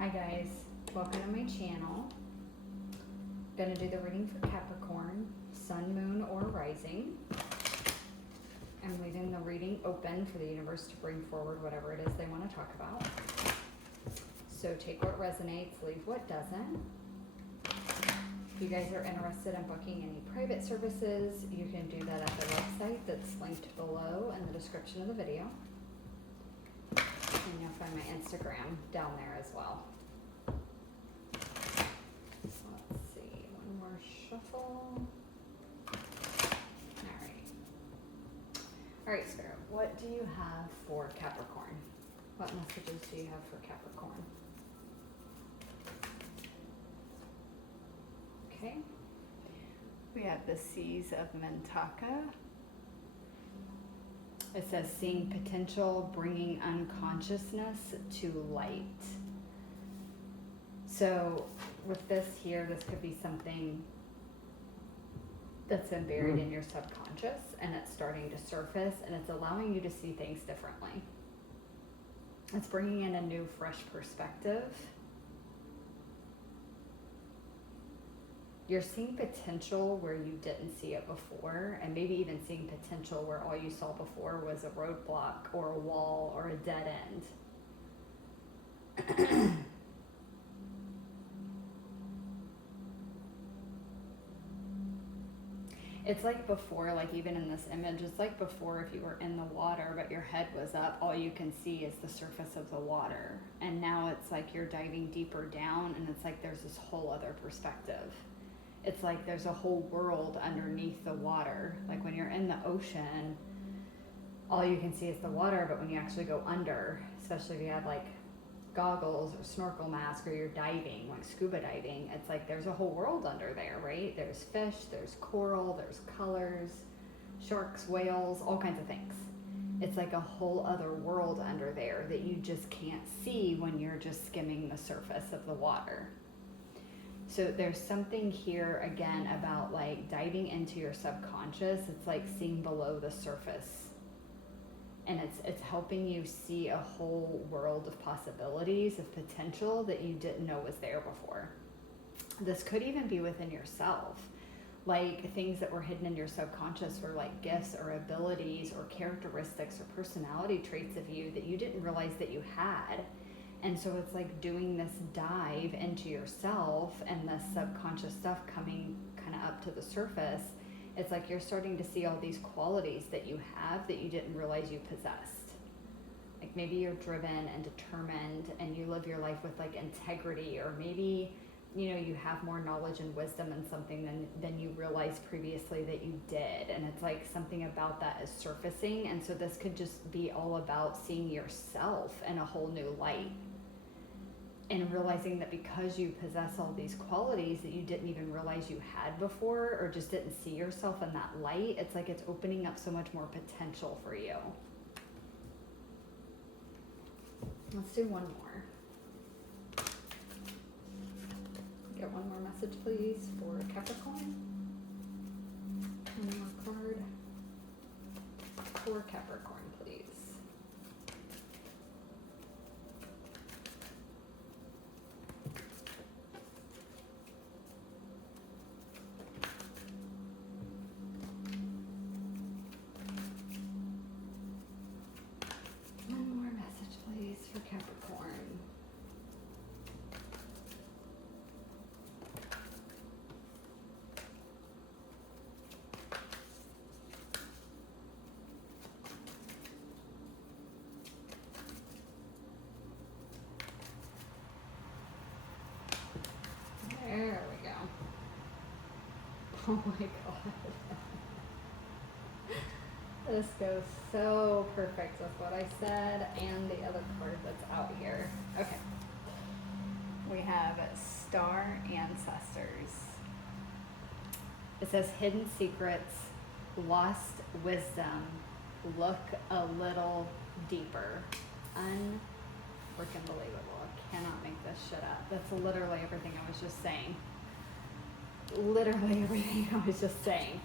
Hi guys, welcome to my channel. Gonna do the reading for Capricorn, Sun, Moon, or Rising. I'm leaving the reading open for the universe to bring forward whatever it is they want to talk about. So take what resonates, leave what doesn't. If you guys are interested in booking any private services, you can do that at the website that's linked below in the description of the video. And you'll find my Instagram down there as well. So let's see, one more shuffle. All right, Spirit, what do you have for Capricorn? What messages do you have for Capricorn? Okay. We have the Seas of Mintaka. It says seeing potential, bringing unconsciousness to light. So with this here, this could be something that's been buried in your subconscious and it's starting to surface and it's allowing you to see things differently. It's bringing in a new, fresh perspective. You're seeing potential where you didn't see it before, and maybe even seeing potential where all you saw before was a roadblock or a wall or a dead end. It's like before, like even in this image, it's like before if you were in the water but your head was up, all you can see is the surface of the water. And now it's like you're diving deeper down and it's like there's this whole other perspective. It's like there's a whole world underneath the water. Like when you're in the ocean, all you can see is the water, but when you actually go under, especially if you have like goggles or snorkel mask or you're diving, like scuba diving, it's like there's a whole world under there, right? There's fish, there's coral, there's colors, sharks, whales, all kinds of things. It's like a whole other world under there that you just can't see when you're just skimming the surface of the water. So there's something here again about like diving into your subconscious. It's like seeing below the surface. And it's helping you see a whole world of possibilities, of potential that you didn't know was there before. This could even be within yourself. Like things that were hidden in your subconscious were like gifts or abilities or characteristics or personality traits of you that you didn't realize that you had. And so it's like doing this dive into yourself and the subconscious stuff coming kind of up to the surface. It's like you're starting to see all these qualities that you have that you didn't realize you possessed. Like maybe you're driven and determined and you live your life with like integrity, or maybe, you know, you have more knowledge and wisdom in something than you realized previously that you did. And it's like something about that is surfacing. And so this could just be all about seeing yourself in a whole new light. And realizing that because you possess all these qualities that you didn't even realize you had before, or just didn't see yourself in that light, it's like it's opening up so much more potential for you. Let's do one more. Get one more message, please, for Capricorn. One more card for Capricorn, please. For Capricorn. There we go. Oh my God. This goes so perfect with what I said and the other card that's out here. Okay. We have Star Ancestors. It says hidden secrets, lost wisdom, look a little deeper. Unfreaking believable. I cannot make this shit up. That's literally everything I was just saying. Literally everything I was just saying.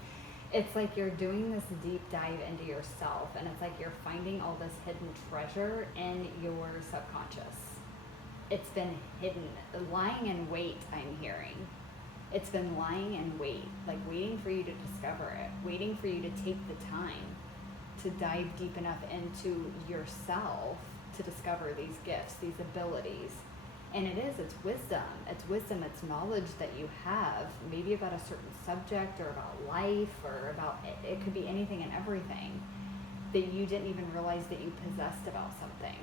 It's like you're doing this deep dive into yourself, and it's like you're finding all this hidden treasure in your subconscious. it's been hidden, lying in wait, I'm hearing. It's been lying in wait, like waiting for you to discover it, waiting for you to take the time to dive deep enough into yourself to discover these gifts, these abilities. And it's wisdom. It's wisdom, it's knowledge that you have, maybe about a certain subject or about life or about, it could be anything and everything that you didn't even realize that you possessed about something.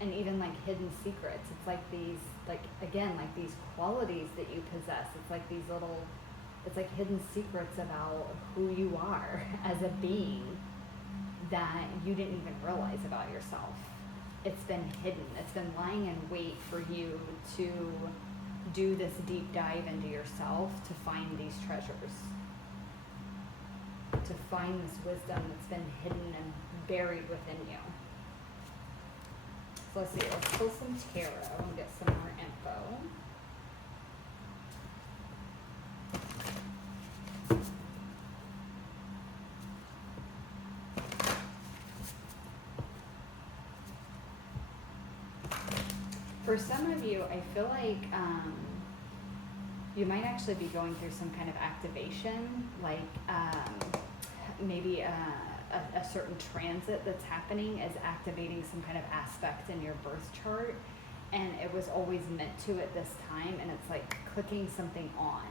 And even like hidden secrets. It's like these, like, again, like these qualities that you possess. It's like these little, it's like hidden secrets about who you are as a being that you didn't even realize about yourself. It's been hidden. It's been lying in wait for you to do this deep dive into yourself to find these treasures, to find this wisdom that's been hidden and buried within you. So let's see, let's pull some tarot and get some more info. For some of you, I feel like you might actually be going through some kind of activation, like maybe a certain transit that's happening is activating some kind of aspect in your birth chart, and it was always meant to at this time, and it's like clicking something on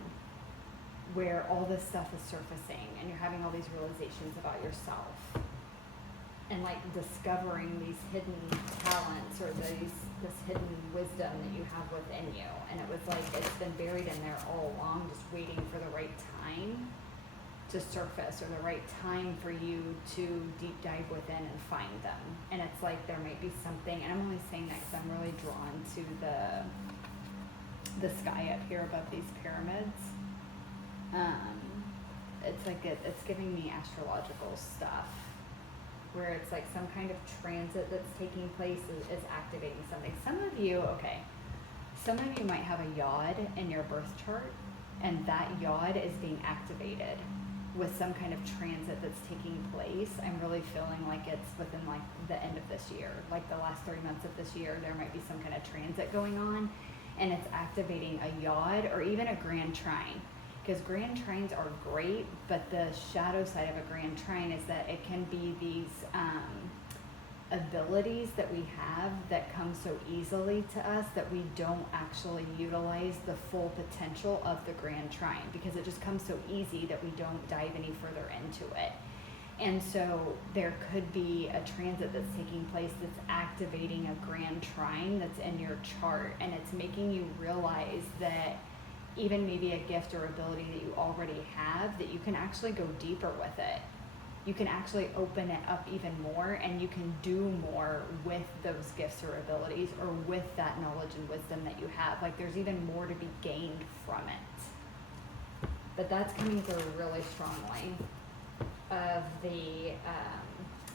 where all this stuff is surfacing and you're having all these realizations about yourself and like discovering these hidden talents or this hidden wisdom that you have within you. And it was like it's been buried in there all along, just waiting for the right time to surface, or the right time for you to deep dive within and find them. And it's like there might be something, and I'm only saying that because I'm really drawn to the sky up here above these pyramids. It's like it's giving me astrological stuff, where it's like some kind of transit that's taking place is activating something. Some of you might have a yod in your birth chart, and that yod is being activated with some kind of transit that's taking place. I'm really feeling like it's within like the end of this year, like the last 3 months of this year, there might be some kind of transit going on, and it's activating a yod or even a grand trine. Because grand trines are great, but the shadow side of a grand trine is that it can be these abilities that we have that come so easily to us that we don't actually utilize the full potential of the grand trine, because it just comes so easy that we don't dive any further into it. And so there could be a transit that's taking place that's activating a grand trine that's in your chart, and it's making you realize that even maybe a gift or ability that you already have, that you can actually go deeper with it. You can actually open it up even more, and you can do more with those gifts or abilities, or with that knowledge and wisdom that you have. Like there's even more to be gained from it. But that's coming through really strongly of the,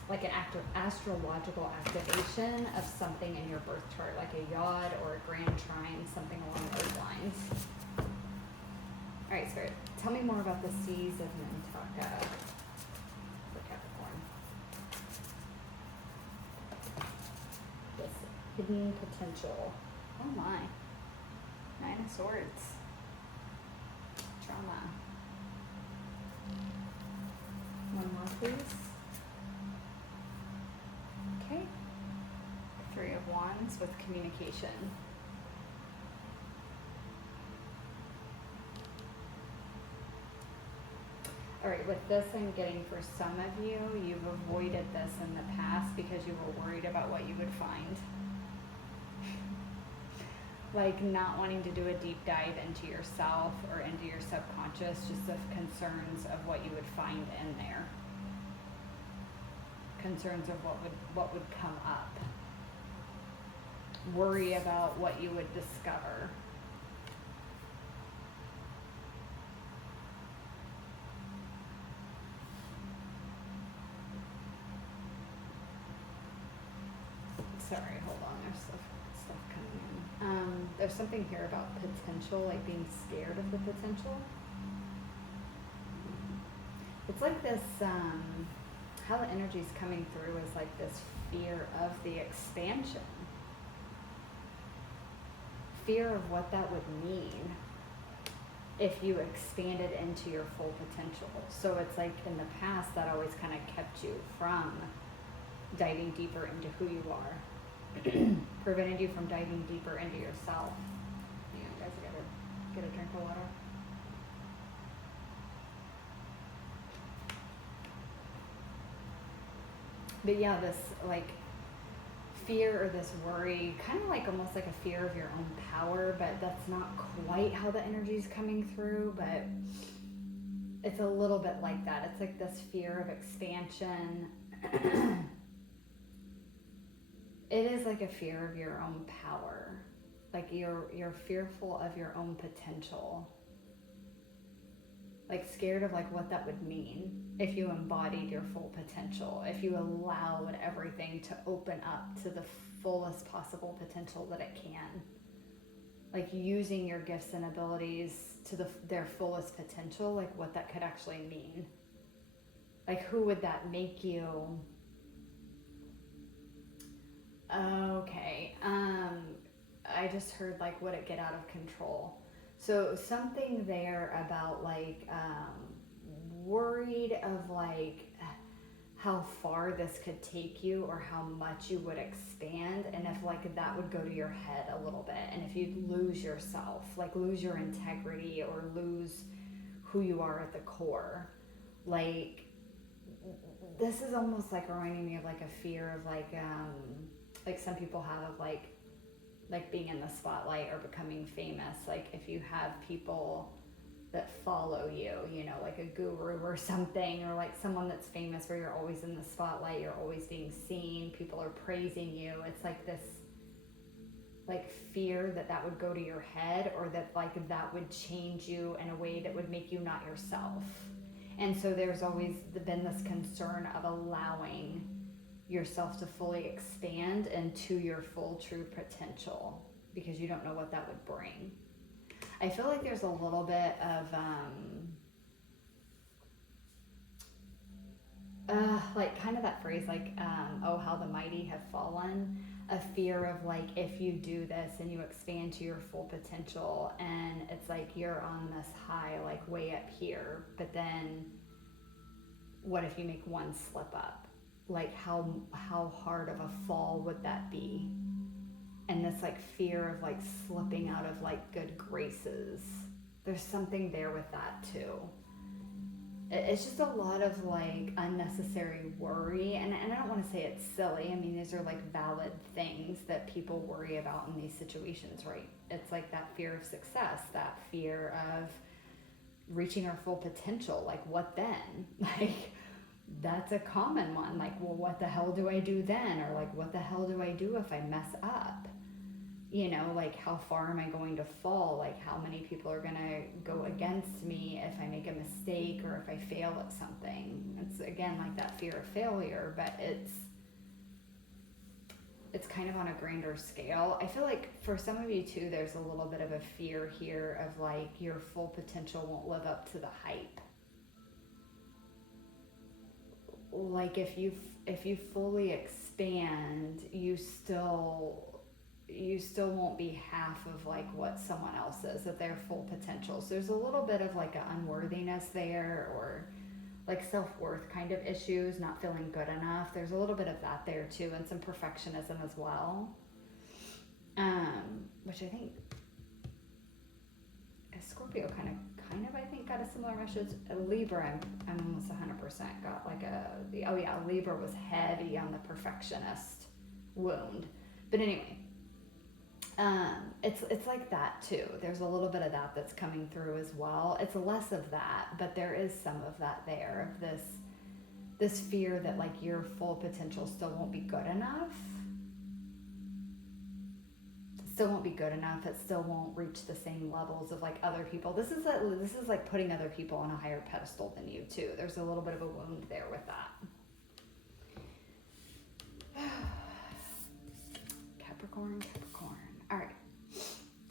like an astrological activation of something in your birth chart, like a yod or a grand trine, something along those lines. All right, Spirit, tell me more about the seas of Mintaka for Capricorn. This hidden potential. Oh my. 9 of Swords. Drama. One more, please. Okay. 3 of Wands with communication. All right, with this I'm getting for some of you, you've avoided this in the past because you were worried about what you would find. Like not wanting to do a deep dive into yourself or into your subconscious, just the concerns of what you would find in there. Concerns of what would come up. Worry about what you would discover. Sorry, hold on, there's stuff coming in. There's something here about potential, like being scared of the potential. It's like this, how the energy's coming through is like this fear of the expansion. Fear of what that would mean if you expanded into your full potential. So it's like in the past that always kind of kept you from diving deeper into who you are, prevented you from diving deeper into yourself. You guys gotta get a drink of water. But yeah, this like fear or this worry, kind of like almost like a fear of your own power, but that's not quite how the energy is coming through, but it's a little bit like that. It's like this fear of expansion. It is like a fear of your own power. Like you're fearful of your own potential. Like scared of like what that would mean if you embodied your full potential, if you allowed everything to open up to the fullest possible potential that it can. Like using your gifts and abilities to their fullest potential, like what that could actually mean. Like who would that make you? Okay, I just heard like, would it get out of control? So something there about like worried of like how far this could take you or how much you would expand, and if like that would go to your head a little bit, and if you'd lose yourself, like lose your integrity or lose who you are at the core. Like this is almost like reminding me of like a fear of like some people have of like being in the spotlight or becoming famous. Like if you have people that follow you, you know, like a guru or something, or like someone that's famous where you're always in the spotlight, you're always being seen, people are praising you. It's like this like fear that that would go to your head, or that like that would change you in a way that would make you not yourself. And so there's always been this concern of allowing yourself to fully expand into your full true potential, because you don't know what that would bring. I feel like there's a little bit of like kind of that phrase like oh, how the mighty have fallen, a fear of like if you do this and you expand to your full potential, and it's like you're on this high, like way up here, but then what if you make one slip up? Like how hard of a fall would that be? And this like fear of like slipping out of like good graces. There's something there with that too. It's just a lot of like unnecessary worry, and I don't want to say it's silly. I mean, these are like valid things that people worry about in these situations, right? It's like that fear of success, that fear of reaching our full potential. Like what then? Like that's a common one. Like, well, what the hell do I do then? Or like, what the hell do I do if I mess up? You know, like how far am I going to fall? Like how many people are going to go against me if I make a mistake or if I fail at something? It's again like that fear of failure, but it's kind of on a grander scale. I feel like for some of you too, there's a little bit of a fear here of like your full potential won't live up to the hype. Like if you fully expand, you still won't be half of like what someone else is at their full potential. So there's a little bit of like an unworthiness there, or like self-worth kind of issues, not feeling good enough. There's a little bit of that there too, and some perfectionism as well. Which I think Scorpio kind of I think got a similar message. Libra, I'm almost 100% got like Libra was heavy on the perfectionist wound. But anyway, it's like that too. There's a little bit of that that's coming through as well. It's less of that, but there is some of that there, of this fear that like your full potential still won't be good enough. Still won't be good enough. It still won't reach the same levels of like other people. This is like putting other people on a higher pedestal than you too. There's a little bit of a wound there with that. Capricorn. All right.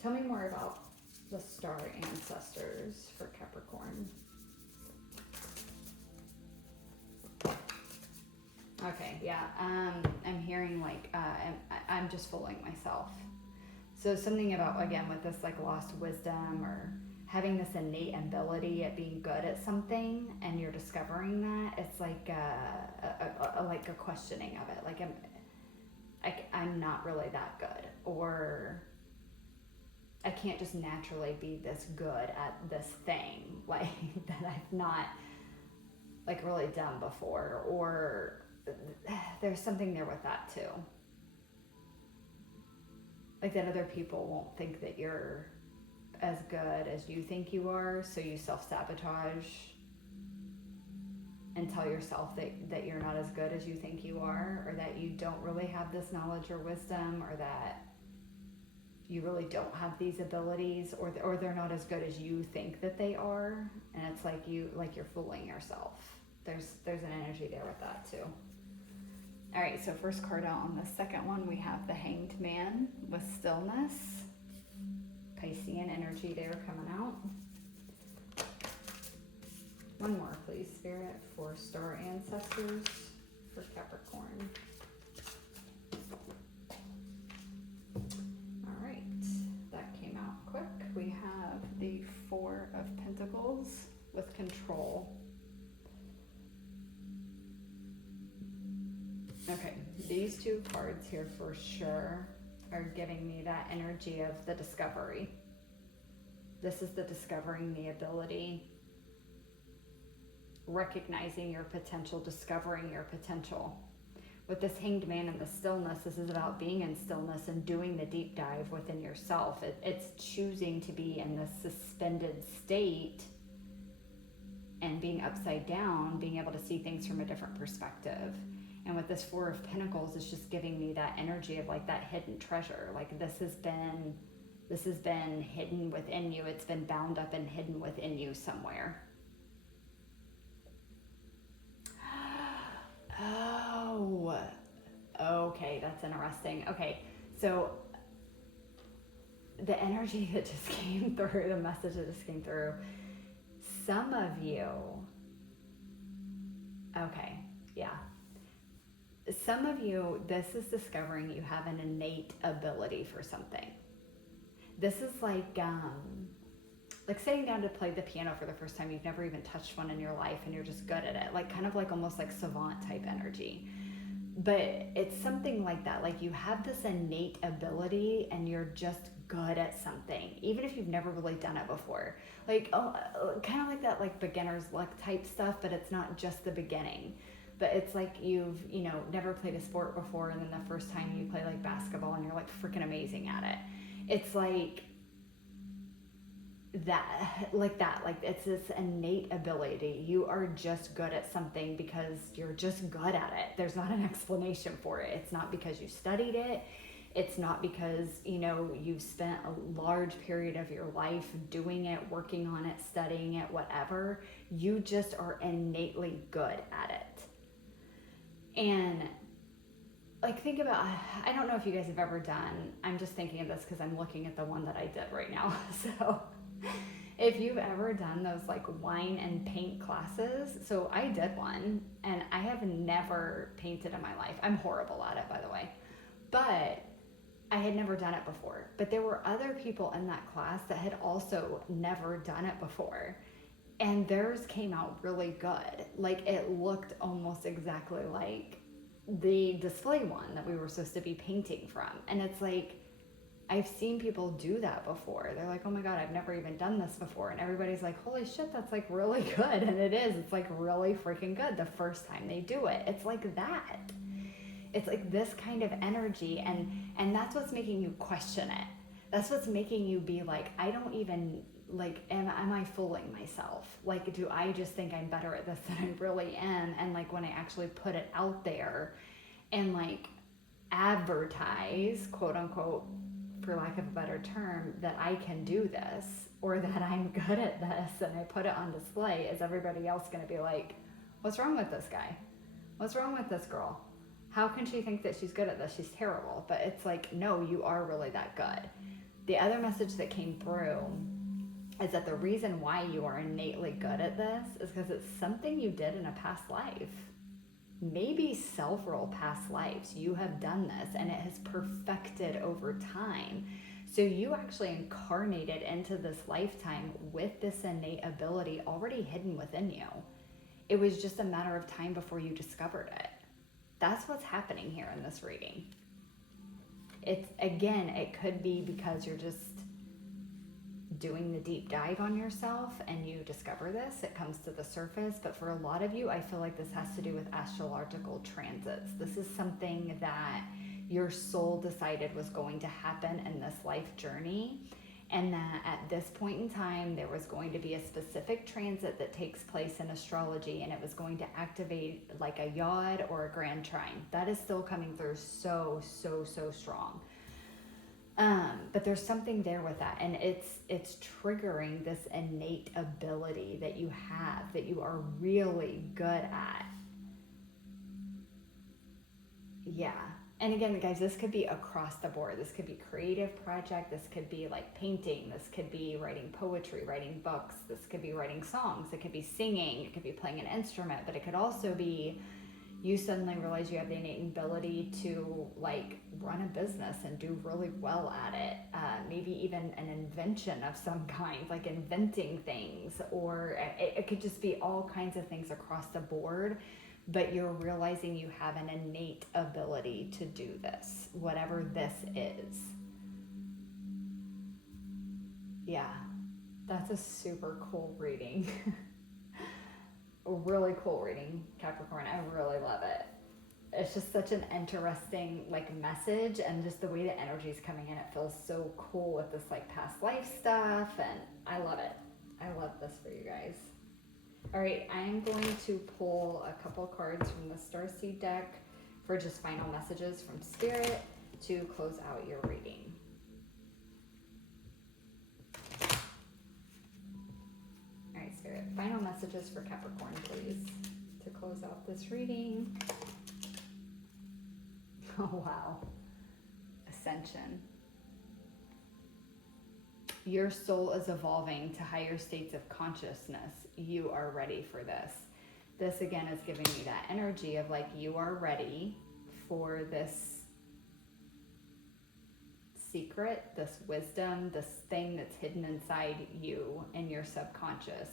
Tell me more about the star ancestors for Capricorn. Okay, yeah. I'm hearing like I'm just fooling myself. So something about, again, with this like lost wisdom or having this innate ability at being good at something, and you're discovering that, it's like like a questioning of it. Like I'm not really that good, or I can't just naturally be this good at this thing like that I've not like really done before, or there's something there with that too. Like that other people won't think that you're as good as you think you are, so you self-sabotage and tell yourself that you're not as good as you think you are, or that you don't really have this knowledge or wisdom, or that you really don't have these abilities, or they're not as good as you think that they are. And it's like you're fooling yourself. There's an energy there with that too. All right, so first card out on the second one, we have the Hanged Man with stillness. Piscean energy there coming out. One more, please, Spirit, for star ancestors for Capricorn. All right, that came out quick. We have the Four of Pentacles with control. Okay, these two cards here for sure are giving me that energy of the discovery. This is the discovering the ability, recognizing your potential, discovering your potential. With this Hanged Man and the stillness, this is about being in stillness and doing the deep dive within yourself. It's choosing to be in this suspended state and being upside down, being able to see things from a different perspective. And with this Four of Pentacles, it's just giving me that energy of like that hidden treasure. Like this has been hidden within you. It's been bound up and hidden within you somewhere. Oh, okay, that's interesting. Okay, so the energy that just came through, the message that just came through, some of you, okay, yeah. Some of you, this is discovering you have an innate ability for something. This is like sitting down to play the piano for the first time. You've never even touched one in your life and you're just good at it. Like kind of like almost like savant type energy. But it's something like that. Like you have this innate ability and you're just good at something, even if you've never really done it before. Like kind of like that like beginner's luck type stuff, but it's not just the beginning. But it's like you've, never played a sport before, and then the first time you play like basketball and you're like freaking amazing at it. It's like that, like it's this innate ability. You are just good at something because you're just good at it. There's not an explanation for it. It's not because you studied it. It's not because, you've spent a large period of your life doing it, working on it, studying it, whatever. You just are innately good at it. And like think about, I don't know if you guys have ever done, I'm just thinking of this because I'm looking at the one that I did right now. So if you've ever done those like wine and paint classes, so I did one and I have never painted in my life. I'm horrible at it, by the way, but I had never done it before. But there were other people in that class that had also never done it before. And theirs came out really good. Like it looked almost exactly like the display one that we were supposed to be painting from. And it's like, I've seen people do that before. They're like, oh my God, I've never even done this before. And everybody's like, holy shit, that's like really good. And it is, it's like really freaking good the first time they do it. It's like that. It's like this kind of energy. And that's what's making you question it. That's what's making you be like, I don't even, like, am I fooling myself? Like, do I just think I'm better at this than I really am? And like when I actually put it out there and like advertise, quote unquote, for lack of a better term, that I can do this or that I'm good at this and I put it on display, is everybody else going to be like, what's wrong with this guy? What's wrong with this girl? How can she think that she's good at this? She's terrible. But it's like, no, you are really that good. The other message that came through is that the reason why you are innately good at this is because it's something you did in a past life. maybe several past lives. You have done this and it has perfected over time. So you actually incarnated into this lifetime with this innate ability already hidden within you. It was just a matter of time before you discovered it. That's what's happening here in this reading. It's, again, it could be because you're just doing the deep dive on yourself and you discover this, it comes to the surface. But for a lot of you, I feel like this has to do with astrological transits. This is something that your soul decided was going to happen in this life journey, and that at this point in time there was going to be a specific transit that takes place in astrology, and it was going to activate like a yod or a grand trine. That is still coming through so strong. But there's something there with that, and it's triggering this innate ability that you have, that you are really good at. Yeah. And again, guys, this could be across the board. This could be creative project. This could be like painting. This could be writing poetry, writing books. This could be writing songs. It could be singing. It could be playing an instrument. But it could also be you suddenly realize you have the innate ability to like run a business and do really well at it. Maybe even an invention of some kind, like inventing things, or it could just be all kinds of things across the board. But you're realizing you have an innate ability to do this, whatever this is. Yeah, that's a super cool reading. A really cool reading, Capricorn. I really love it. It's just such an interesting like message, and just the way the energy is coming in, it feels so cool with this like past life stuff, and I love it. I love this for you guys. All right, I'm going to pull a couple cards from the Starseed deck for just final messages from Spirit to close out your reading. All right, Spirit, final messages for Capricorn, please, to close out this reading. Oh, wow. Ascension. Your soul is evolving to higher states of consciousness. You are ready for this. This again is giving me that energy of like you are ready for this secret, this wisdom, this thing that's hidden inside you and your subconscious.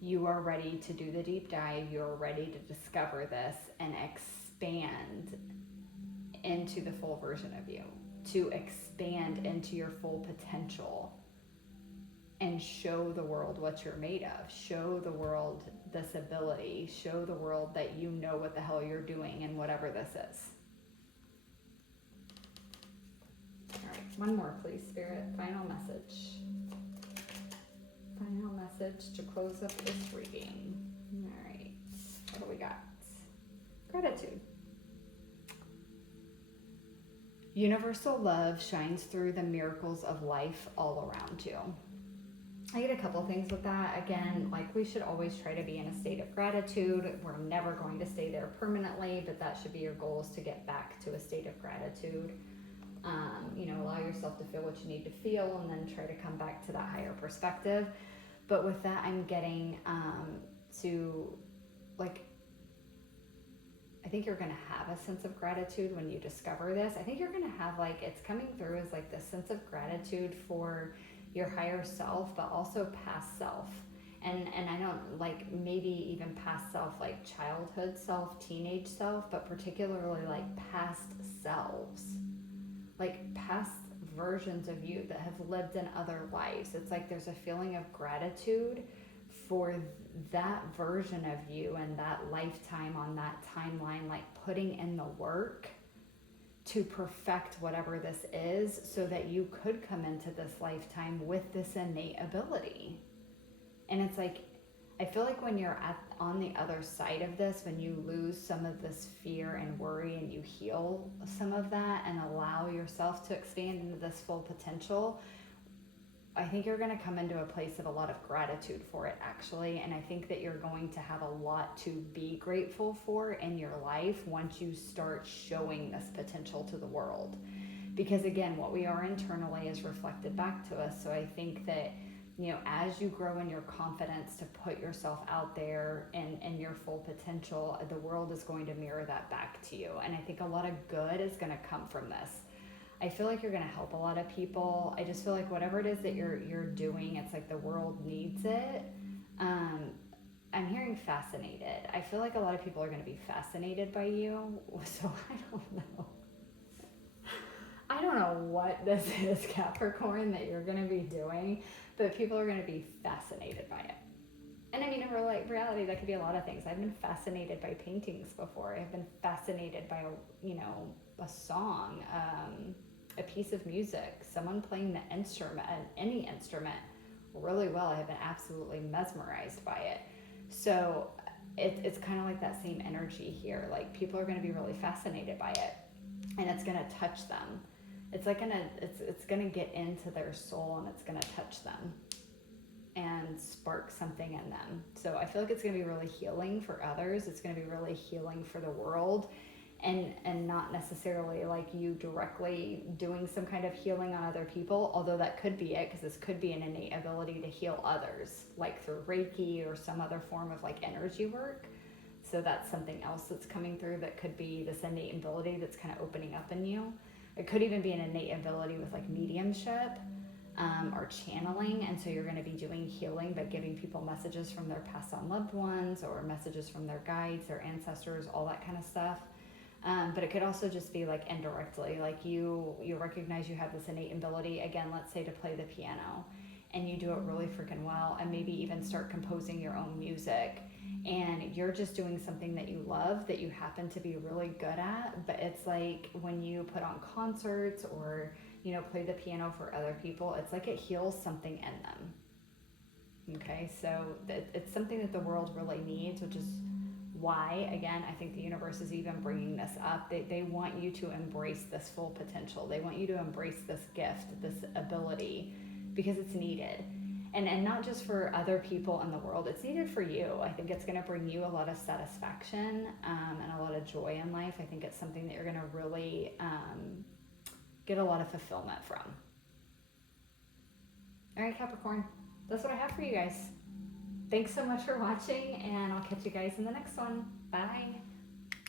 You are ready to do the deep dive. You're ready to discover this and expand into the full version of you, to expand into your full potential and show the world what you're made of. Show the world this ability. Show the world that you know what the hell you're doing and whatever this is. All right, one more please, Spirit. Final message. Final message to close up this reading. All right, what do we got? Gratitude. Universal love shines through the miracles of life all around you. I get a couple things with that. Again, like we should always try to be in a state of gratitude. We're never going to stay there permanently, but that should be your goal, is to get back to a state of gratitude. Allow yourself to feel what you need to feel and then try to come back to that higher perspective. But with that, I'm getting to like, I think you're going to have a sense of gratitude when you discover this. I think you're going to have like, it's coming through as like this sense of gratitude for your higher self, but also past self. And I don't like maybe even past self, like childhood self, teenage self, but particularly like past selves, like past versions of you that have lived in other lives. It's like there's a feeling of gratitude for that version of you and that lifetime on that timeline, like putting in the work to perfect whatever this is so that you could come into this lifetime with this innate ability. And it's like, I feel like when you're on the other side of this, when you lose some of this fear and worry and you heal some of that and allow yourself to expand into this full potential, I think you're going to come into a place of a lot of gratitude for it, actually. And I think that you're going to have a lot to be grateful for in your life once you start showing this potential to the world. Because again, what we are internally is reflected back to us. So I think that you know, as you grow in your confidence to put yourself out there and your full potential, the world is going to mirror that back to you. And I think a lot of good is going to come from this. I feel like you're going to help a lot of people. I just feel like whatever it is that you're doing, it's like the world needs it. I'm hearing fascinated. I feel like a lot of people are going to be fascinated by you. So I don't know. I don't know what this is, Capricorn, that you're going to be doing, but people are going to be fascinated by it. And I mean, in reality, that could be a lot of things. I've been fascinated by paintings before. I've been fascinated by, a song, a piece of music, someone playing the instrument, any instrument, really well. I have been absolutely mesmerized by it. So it's kind of like that same energy here. Like, people are going to be really fascinated by it, and it's going to touch them. It's like it's gonna get into their soul, and it's gonna touch them and spark something in them. So I feel like it's gonna be really healing for others. It's gonna be really healing for the world, and not necessarily like you directly doing some kind of healing on other people, although that could be it, because this could be an innate ability to heal others, like through Reiki or some other form of like energy work. So that's something else that's coming through, that could be this innate ability that's kind of opening up in you. It could even be an innate ability with like mediumship, or channeling. And so you're going to be doing healing by giving people messages from their passed on loved ones, or messages from their guides, their ancestors, all that kind of stuff. But it could also just be like indirectly, like you recognize you have this innate ability, again, let's say to play the piano, and you do it really freaking well, and maybe even start composing your own music, and you're just doing something that you love, that you happen to be really good at. But it's like when you put on concerts or play the piano for other people, it's like it heals something in them. Okay, so it's something that the world really needs, which is why, again, I think the universe is even bringing this up. They want you to embrace this full potential. They want you to embrace this gift, this ability, because it's needed. And not just for other people in the world, it's needed for you. I think it's going to bring you a lot of satisfaction, and a lot of joy in life. I think it's something that you're going to really get a lot of fulfillment from. All right, Capricorn, that's what I have for you guys. Thanks so much for watching, and I'll catch you guys in the next one. Bye.